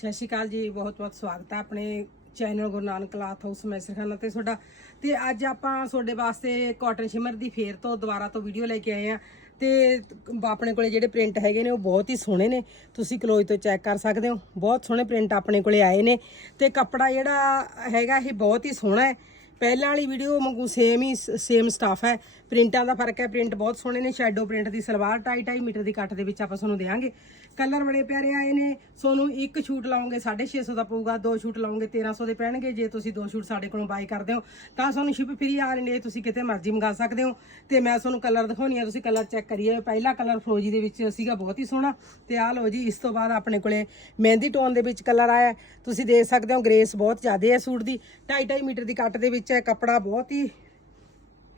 ਸਤਿ ਸ਼੍ਰੀ ਅਕਾਲ ਜੀ, ਬਹੁਤ ਬਹੁਤ ਸਵਾਗਤ ਹੈ ਆਪਣੇ channel Guru Nanak cloth house Maisarkhana ਤੇ ਤੁਹਾਡਾ। ਤੇ ਅੱਜ ਆਪਾਂ ਤੁਹਾਡੇ ਵਾਸਤੇ ਕਾਟਨ ਸ਼ਿਮਰ ਦੀ ਫੇਰ ਤੋਂ ਦੁਬਾਰਾ ਤੋਂ ਵੀਡੀਓ ਲੈ ਕੇ ਆਏ ਆ ਤੇ ਆਪਣੇ ਕੋਲੇ ਜਿਹੜੇ ਪ੍ਰਿੰਟ ਹੈਗੇ ਨੇ, ਉਹ ਬਹੁਤ ਹੀ ਸੋਹਣੇ ਨੇ। ਤੁਸੀਂ ਕਲੋਜ ਤੋਂ ਚੈੱਕ ਕਰ ਸਕਦੇ ਹੋ। ਬਹੁਤ ਸੋਹਣੇ ਪ੍ਰਿੰਟ ਆਪਣੇ ਕੋਲੇ ਆਏ ਨੇ। ਤੇ ਕੱਪੜਾ ਜਿਹੜਾ ਹੈਗਾ, ਇਹ ਬਹੁਤ ਹੀ ਸੋਹਣਾ ਹੈ। ਪਹਿਲਾਂ ਵਾਲੀ ਵੀਡੀਓ ਵਾਂਗੂ ਸੇਮ ਹੀ ਸੇਮ ਸਟਾਫ ਹੈ। ਪ੍ਰਿੰਟਾਂ ਦਾ ਫ਼ਰਕ ਹੈ, ਪ੍ਰਿੰਟ ਬਹੁਤ ਸੋਹਣੇ ਨੇ ਸ਼ੈਡੋ ਪ੍ਰਿੰਟ ਦੀ ਸਲਵਾਰ 2.5 ਮੀਟਰ ਦੀ ਕੱਟ ਦੇ ਵਿੱਚ ਆਪਾਂ ਤੁਹਾਨੂੰ ਦੇਵਾਂਗੇ ਕਲਰ ਬੜੇ ਪਿਆਰੇ ਆਏ ਨੇ ਤੁਹਾਨੂੰ ਇੱਕ ਸ਼ੂਟ ਲਾਉਂਗੇ 650 ਦਾ ਪਊਗਾ, ਦੋ ਸ਼ੂਟ ਲਾਉਂਗੇ 1300 ਦੇ ਪੈਣਗੇ, ਜੇ ਤੁਸੀਂ ਦੋ ਸ਼ੂਟ ਸਾਡੇ ਕੋਲੋਂ ਬਾਈ ਕਰਦੇ ਹੋ, ਤਾਂ ਤੁਹਾਨੂੰ ਸ਼ਿਪ ਫ੍ਰੀ ਆ ਰਹੇ ਨੇ ਤੁਸੀਂ ਕਿਤੇ ਮਰਜ਼ੀ ਮੰਗਾ ਸਕਦੇ ਹੋ। ਤੇ ਮੈਂ ਤੁਹਾਨੂੰ ਕਲਰ ਦਿਖਾਉਣੀ ਆ, ਤੁਸੀਂ ਕਲਰ ਚੈੱਕ ਕਰੀਏ। ਪਹਿਲਾ ਕਲਰ ਫਰੋਜੀ ਦੇ ਵਿੱਚ ਸੀਗਾ, ਬਹੁਤ ਹੀ ਸੋਹਣਾ। ਤੇ ਆਹ ਲਓ ਜੀ, ਇਸ ਤੋਂ ਬਾਅਦ ਆਪਣੇ ਕੋਲੇ ਮਹਿੰਦੀ ਟੋਨ ਦੇ ਵਿੱਚ ਕਲਰ ਆਇਆ। ਤੁਸੀਂ ਦੇਖ ਸਕਦੇ ਹੋ ਗ੍ਰੇਸ ਬਹੁਤ ਜ਼ਿਆਦਾ ਹੈ ਸੂਟ ਦੀ। 2.5 ਮੀਟਰ ਦੀ ਕੱਟ ਦੇ ਵਿੱਚ। ਹੈ ਕੱਪੜਾ, ਬਹੁਤ ਹੀ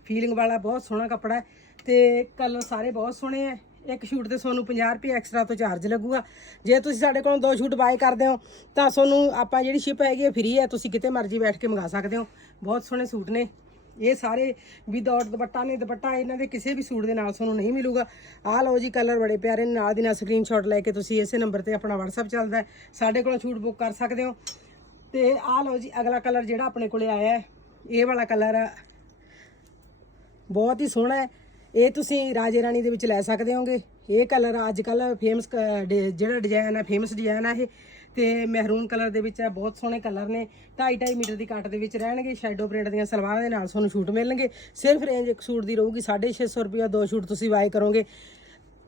ਫੀਲਿੰਗ ਵਾਲਾ, ਬਹੁਤ ਸੋਹਣਾ ਕੱਪੜਾ ਹੈ। ਤੇ ਕਲਰ ਸਾਰੇ ਬਹੁਤ ਸੋਹਣੇ ਹੈ। ਇੱਕ ਸ਼ੂਟ ਤੇ ਤੁਹਾਨੂੰ 50 ਰੁਪਏ ਐਕਸਟਰਾ ਤੋਂ ਚਾਰਜ ਲੱਗੂਗਾ। ਜੇ ਤੁਸੀਂ ਸਾਡੇ ਕੋਲੋਂ ਦੋ ਸ਼ੂਟ ਬਾਏ ਕਰਦੇ ਹੋ, ਤਾਂ ਤੁਹਾਨੂੰ ਆਪਾਂ ਜਿਹੜੀ ਸ਼ਿਪ ਹੈਗੀ ਹੈ ਫ੍ਰੀ ਹੈ। ਤੁਸੀਂ ਕਿਤੇ ਮਰਜ਼ੀ ਬੈਠ ਕੇ ਮੰਗਾ ਸਕਦੇ ਹੋ। ਬਹੁਤ ਸੋਹਣੇ ਸੂਟ ਨੇ। ਇਹ ਸਾਰੇ ਵਿਦਆਊਟ ਦੁਪੱਟਾ ਨੇ ਦੁਪੱਟਾ, ਇਹਨਾਂ ਦੇ ਕਿਸੇ ਵੀ ਸੂਟ ਦੇ ਨਾਲ ਤੁਹਾਨੂੰ ਨਹੀਂ ਮਿਲੂਗਾ। ਆਹ ਲਓ ਜੀ ਕਲਰ ਬੜੇ ਪਿਆਰੇ ਨੇ। ਨਾਲ ਦੀ ਨਾਲ ਸਕਰੀਨਸ਼ਾਟ ਲੈ ਕੇ ਤੁਸੀਂ ਇਸੇ ਨੰਬਰ ਤੇ ਆਪਣਾ WhatsApp ਚੱਲਦਾ ਸਾਡੇ ਕੋਲੋਂ ਸ਼ੂਟ ਬੁੱਕ ਕਰ ਸਕਦੇ ਹੋ। ਤੇ ਆਹ ਲਓ ਜੀ, ਅਗਲਾ ਕਲਰ ਜਿਹੜਾ ਆਪਣੇ ਕੋਲੇ ਆਇਆ ਹੈ। ਇਹ ਵਾਲਾ ਕਲਰ ਬਹੁਤ ਹੀ ਸੋਹਣਾ ਹੈ। ਇਹ ਤੁਸੀਂ ਰਾਜੇ ਰਾਣੀ ਦੇ ਵਿੱਚ ਲੈ ਸਕਦੇ ਹੋਗੇ। ਇਹ ਕਲਰ ਅੱਜ ਕੱਲ ਫੇਮਸ ਜਿਹੜਾ ਡਿਜ਼ਾਈਨ ਹੈ ਫੇਮਸ ਡਿਜ਼ਾਈਨ ਹੈ ਇਹ। ਤੇ ਮਹਿਰੂਨ ਕਲਰ ਦੇ ਵਿੱਚ ਹੈ ਬਹੁਤ ਸੋਹਣੇ ਕਲਰ ਨੇ। 2.5 ਮੀਟਰ ਦੀ ਕੱਟ ਦੇ ਵਿੱਚ ਰਹਿਣਗੇ। ਸ਼ੈਡੋ ਪ੍ਰਿੰਟ ਦੀਆਂ ਸਲਵਾਰਾਂ ਦੇ ਨਾਲ ਤੁਹਾਨੂੰ ਸ਼ੂਟ ਮਿਲਣਗੇ। ਸਿਰਫ ਰੇਂਜ ਇੱਕ ਸੂਟ ਦੀ ਰਹੂਗੀ। 650 ਰੁਪਏ ਦੋ ਸ਼ੂਟ ਤੁਸੀਂ ਬਾਏ ਕਰੋਗੇ।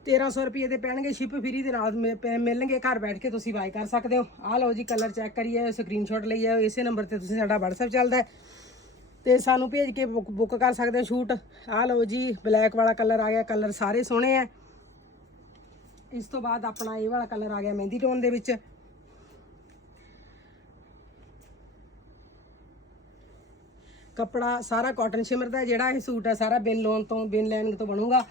1300 ਰੁਪਏ ਦੇ ਪੈਣਗੇ। ਸ਼ਿਪ ਫ੍ਰੀ ਦੇ ਨਾਲ ਮਿ- ਮਿਲਣਗੇ। ਘਰ ਬੈਠ ਕੇ ਤੁਸੀਂ ਬਾਏ ਕਰ ਸਕਦੇ ਹੋ। ਆਹ ਲਓ ਜੀ ਕਲਰ ਚੈੱਕ ਕਰੀਏ ਸਕਰੀਨਸ਼ਾਟ ਲਈ ਆਓ ਇਸੇ ਨੰਬਰ ਤੇ ਤੁਸੀਂ ਸਾਡਾ WhatsApp ਚੱਲਦਾ ਹੈ। ਤੇ ਸਾਨੂੰ ਭੇਜ ਕੇ ਬੁੱਕ ਕਰ ਸਕਦੇ ਹੋ ਸ਼ੂਟ। ਆ ਲਓ ਜੀ ਬਲੈਕ ਵਾਲਾ ਕਲਰ ਆ ਗਿਆ ਕਲਰ ਸਾਰੇ ਸੋਹਣੇ ਆ। ਇਸ ਤੋਂ ਬਾਅਦ ਆਪਣਾ ਇਹ ਵਾਲਾ ਕਲਰ ਆ ਗਿਆ ਮਹਿੰਦੀ ਟੋਨ ਦੇ ਵਿੱਚ। ਕੱਪੜਾ ਸਾਰਾ ਕਾਟਨ ਸ਼ਿਮਰ ਦਾ ਜਿਹੜਾ ਇਹ ਸੂਟ ਹੈ, ਸਾਰਾ ਬਿਨ ਲੋਨ ਤੋਂ, ਬਿਨ ਲਾਈਨਿੰਗ ਤੋਂ ਬਣੂਗਾ।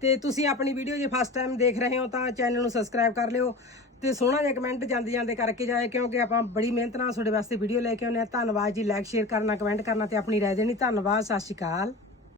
ਤੇ ਤੁਸੀਂ ਆਪਣੀ ਵੀਡੀਓ ਜੇ ਫਸਟ ਟਾਈਮ ਦੇਖ ਰਹੇ ਹੋ ਤਾਂ ਚੈਨਲ ਨੂੰ ਸਬਸਕ੍ਰਾਈਬ ਕਰ ਲਿਓ। ਤੇ ਸੋਹਣਾ ਜਿਹਾ ਕਮੈਂਟ ਜਾਂਦੇ ਜਾਂਦੇ ਕਰਕੇ ਜਾਏ ਕਿਉਂਕਿ ਆਪਾਂ ਬੜੀ ਮਿਹਨਤ ਨਾਲ ਤੁਹਾਡੇ ਵਾਸਤੇ ਵੀਡੀਓ ਲੈ ਕੇ ਆਉਂਦੇ ਹਾਂ। ਧੰਨਵਾਦ ਜੀ ਲਾਈਕ ਸ਼ੇਅਰ ਕਰਨਾ ਕਮੈਂਟ ਕਰਨਾ ਤੇ ਆਪਣੀ ਰਾਏ ਦੇਣੀ। ਧੰਨਵਾਦ, ਸਤਿ ਸ਼੍ਰੀ ਅਕਾਲ।